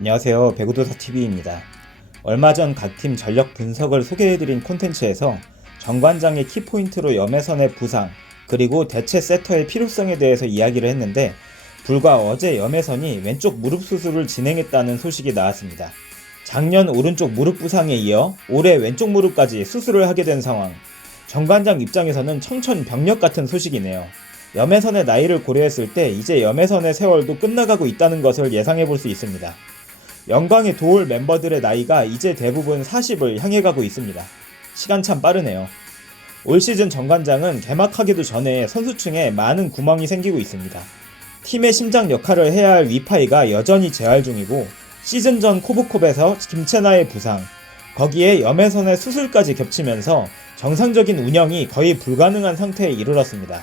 안녕하세요. 배구도사TV입니다. 얼마 전 각 팀 전력 분석을 소개해드린 콘텐츠에서 정관장의 키포인트로 염혜선의 부상, 그리고 대체 세터의 필요성에 대해서 이야기를 했는데, 불과 어제 염혜선이 왼쪽 무릎 수술을 진행했다는 소식이 나왔습니다. 작년 오른쪽 무릎 부상에 이어 올해 왼쪽 무릎까지 수술을 하게 된 상황. 정관장 입장에서는 청천벽력 같은 소식이네요. 염혜선의 나이를 고려했을 때 이제 염혜선의 세월도 끝나가고 있다는 것을 예상해 볼 수 있습니다. 영광의 도울 멤버들의 나이가 이제 대부분 40을 향해 가고 있습니다. 시간 참 빠르네요. 올 시즌 정관장은 개막하기도 전에 선수층에 많은 구멍이 생기고 있습니다. 팀의 심장 역할을 해야 할 위파이가 여전히 재활 중이고, 시즌 전 코브컵에서 김채나의 부상, 거기에 염혜선의 수술까지 겹치면서 정상적인 운영이 거의 불가능한 상태에 이르렀습니다.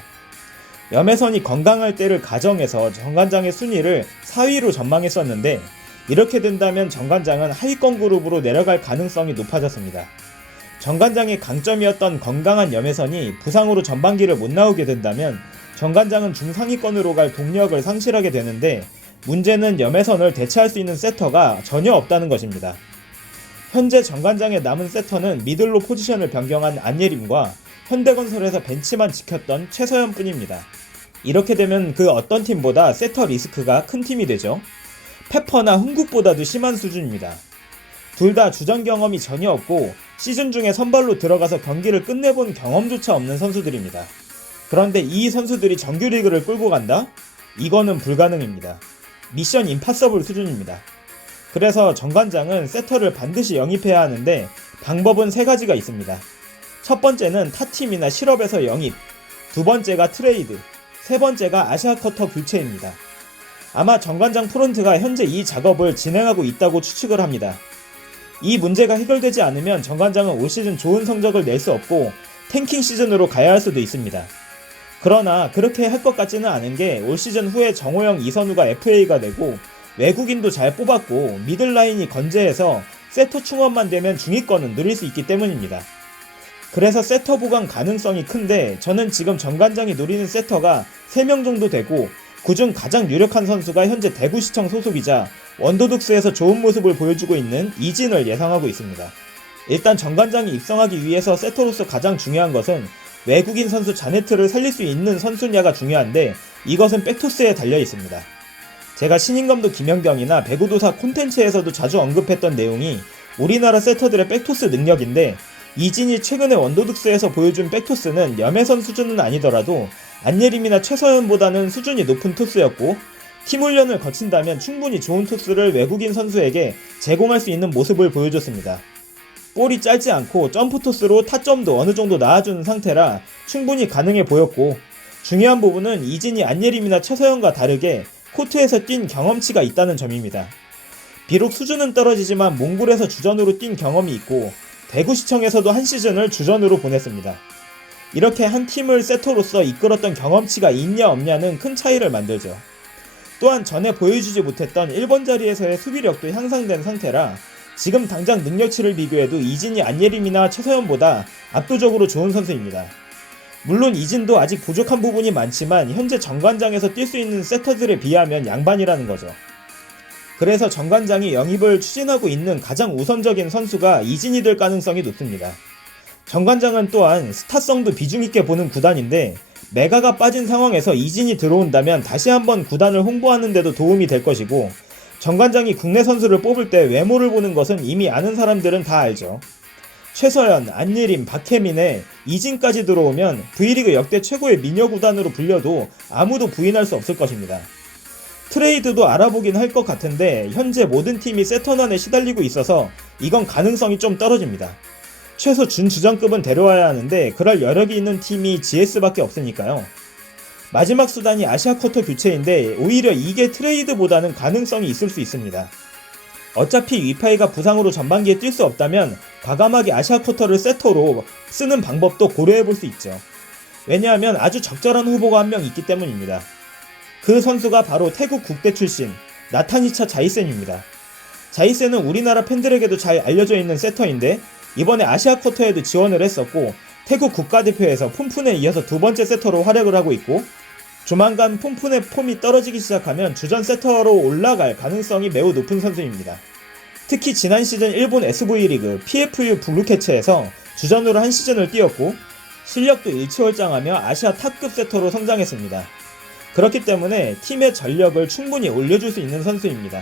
염혜선이 건강할 때를 가정해서 정관장의 순위를 4위로 전망했었는데, 이렇게 된다면 정관장은 하위권 그룹으로 내려갈 가능성이 높아졌습니다. 정관장의 강점이었던 건강한 염혜선이 부상으로 전반기를 못 나오게 된다면 정관장은 중상위권으로 갈 동력을 상실하게 되는데, 문제는 염혜선을 대체할 수 있는 세터가 전혀 없다는 것입니다. 현재 정관장의 남은 세터는 미들로 포지션을 변경한 안예림과 현대건설에서 벤치만 지켰던 최서연 뿐입니다. 이렇게 되면 그 어떤 팀보다 세터 리스크가 큰 팀이 되죠. 페퍼나 흥국보다도 심한 수준입니다. 둘 다 주전 경험이 전혀 없고 시즌 중에 선발로 들어가서 경기를 끝내본 경험조차 없는 선수들입니다. 그런데 이 선수들이 정규리그를 끌고 간다? 이거는 불가능입니다. 미션 임파서블 수준입니다. 그래서 정관장은 세터를 반드시 영입해야 하는데 방법은 3가지가 있습니다. 첫 번째는 타팀이나 실업에서 영입, 두 번째가 트레이드, 세 번째가 아시아쿼터 교체입니다. 아마 정관장 프론트가 현재 이 작업을 진행하고 있다고 추측을 합니다. 이 문제가 해결되지 않으면 정관장은 올 시즌 좋은 성적을 낼 수 없고 탱킹 시즌으로 가야 할 수도 있습니다. 그러나 그렇게 할 것 같지는 않은 게, 올 시즌 후에 정호영, 이선우가 FA가 되고 외국인도 잘 뽑았고 미들라인이 건재해서 세터 충원만 되면 중위권은 누릴 수 있기 때문입니다. 그래서 세터 보강 가능성이 큰데, 저는 지금 정관장이 노리는 세터가 3명 정도 되고, 그중 가장 유력한 선수가 현재 대구시청 소속이자 원더독스에서 좋은 모습을 보여주고 있는 이진을 예상하고 있습니다. 일단 정관장이 입성하기 위해서 세터로서 가장 중요한 것은 외국인 선수 자네트를 살릴 수 있는 선수냐가 중요한데, 이것은 백토스에 달려 있습니다. 제가 신인검도 김연경이나 배구도사 콘텐츠에서도 자주 언급했던 내용이 우리나라 세터들의 백토스 능력인데, 이진이 최근에 원더독스에서 보여준 백토스는 염혜선 수준은 아니더라도 안예림이나 최서연보다는 수준이 높은 토스였고, 팀 훈련을 거친다면 충분히 좋은 토스를 외국인 선수에게 제공할 수 있는 모습을 보여줬습니다. 볼이 짧지 않고 점프 토스로 타점도 어느 정도 나아주는 상태라 충분히 가능해 보였고, 중요한 부분은 이진이 안예림이나 최서연과 다르게 코트에서 뛴 경험치가 있다는 점입니다. 비록 수준은 떨어지지만 몽골에서 주전으로 뛴 경험이 있고 대구시청에서도 한 시즌을 주전으로 보냈습니다. 이렇게 한 팀을 세터로서 이끌었던 경험치가 있냐 없냐는 큰 차이를 만들죠. 또한 전에 보여주지 못했던 1번 자리에서의 수비력도 향상된 상태라 지금 당장 능력치를 비교해도 이진이 안예림이나 최서연보다 압도적으로 좋은 선수입니다. 물론 이진도 아직 부족한 부분이 많지만 현재 정관장에서 뛸 수 있는 세터들에 비하면 양반이라는 거죠. 그래서 정관장이 영입을 추진하고 있는 가장 우선적인 선수가 이진이 될 가능성이 높습니다. 정관장은 또한 스타성도 비중있게 보는 구단인데, 메가가 빠진 상황에서 이진이 들어온다면 다시 한번 구단을 홍보하는 데도 도움이 될 것이고, 정관장이 국내 선수를 뽑을 때 외모를 보는 것은 이미 아는 사람들은 다 알죠. 최서연, 안예림, 박혜민에 이진까지 들어오면 V리그 역대 최고의 미녀 구단으로 불려도 아무도 부인할 수 없을 것입니다. 트레이드도 알아보긴 할 것 같은데 현재 모든 팀이 세터난에 시달리고 있어서 이건 가능성이 좀 떨어집니다. 최소 준주전급은 데려와야 하는데 그럴 여력이 있는 팀이 GS밖에 없으니까요. 마지막 수단이 아시아쿼터 교체인데 오히려 이게 트레이드보다는 가능성이 있을 수 있습니다. 어차피 위파이가 부상으로 전반기에 뛸 수 없다면 과감하게 아시아쿼터를 세터로 쓰는 방법도 고려해볼 수 있죠. 왜냐하면 아주 적절한 후보가 한 명 있기 때문입니다. 그 선수가 바로 태국 국대 출신 나타니차 자이센입니다. 자이센은 우리나라 팬들에게도 잘 알려져 있는 세터인데 이번에 아시아쿼터에도 지원을 했었고 태국 국가대표에서 푼푼에 이어서 두 번째 세터로 활약을 하고 있고, 조만간 폼푼의 폼이 떨어지기 시작하면 주전 세터로 올라갈 가능성이 매우 높은 선수입니다. 특히 지난 시즌 일본 SV리그 PFU 블루캐치에서 주전으로 한 시즌을 뛰었고 실력도 일취월장하며 아시아 탑급 세터로 성장했습니다. 그렇기 때문에 팀의 전력을 충분히 올려줄 수 있는 선수입니다.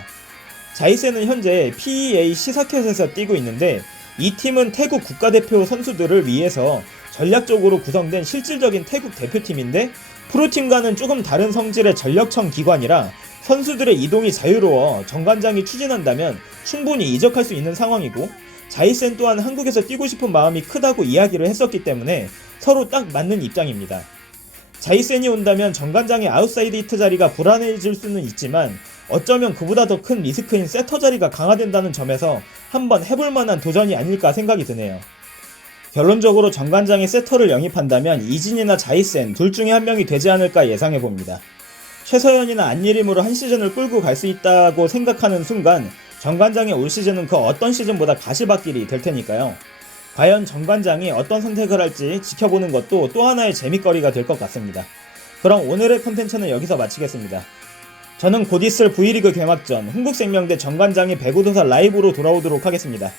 자이센은 현재 PEA 시사켓에서 뛰고 있는데 이 팀은 태국 국가대표 선수들을 위해서 전략적으로 구성된 실질적인 태국 대표팀인데 프로팀과는 조금 다른 성질의 전력청 기관이라 선수들의 이동이 자유로워 정관장이 추진한다면 충분히 이적할 수 있는 상황이고 자이센 또한 한국에서 뛰고 싶은 마음이 크다고 이야기를 했었기 때문에 서로 딱 맞는 입장입니다. 자이센이 온다면 정관장의 아웃사이드 히트 자리가 불안해질 수는 있지만 어쩌면 그보다 더 큰 리스크인 세터 자리가 강화된다는 점에서 한번 해볼 만한 도전이 아닐까 생각이 드네요. 결론적으로 정관장의 세터를 영입한다면 이진이나 자이센 둘 중에 한 명이 되지 않을까 예상해봅니다. 최서연이나 안예림으로 한 시즌을 끌고 갈 수 있다고 생각하는 순간 정관장의 올 시즌은 그 어떤 시즌보다 가시밭길이 될 테니까요. 과연 정관장이 어떤 선택을 할지 지켜보는 것도 또 하나의 재밌거리가 될 것 같습니다. 그럼 오늘의 콘텐츠는 여기서 마치겠습니다. 저는 곧 있을 V리그 개막전 흥국생명대 정관장의 배구도사 라이브로 돌아오도록 하겠습니다.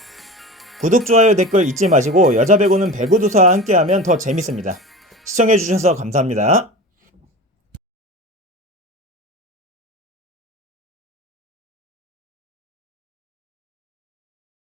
구독, 좋아요, 댓글 잊지 마시고 여자 배구는 배구도사와 함께하면 더 재밌습니다. 시청해주셔서 감사합니다.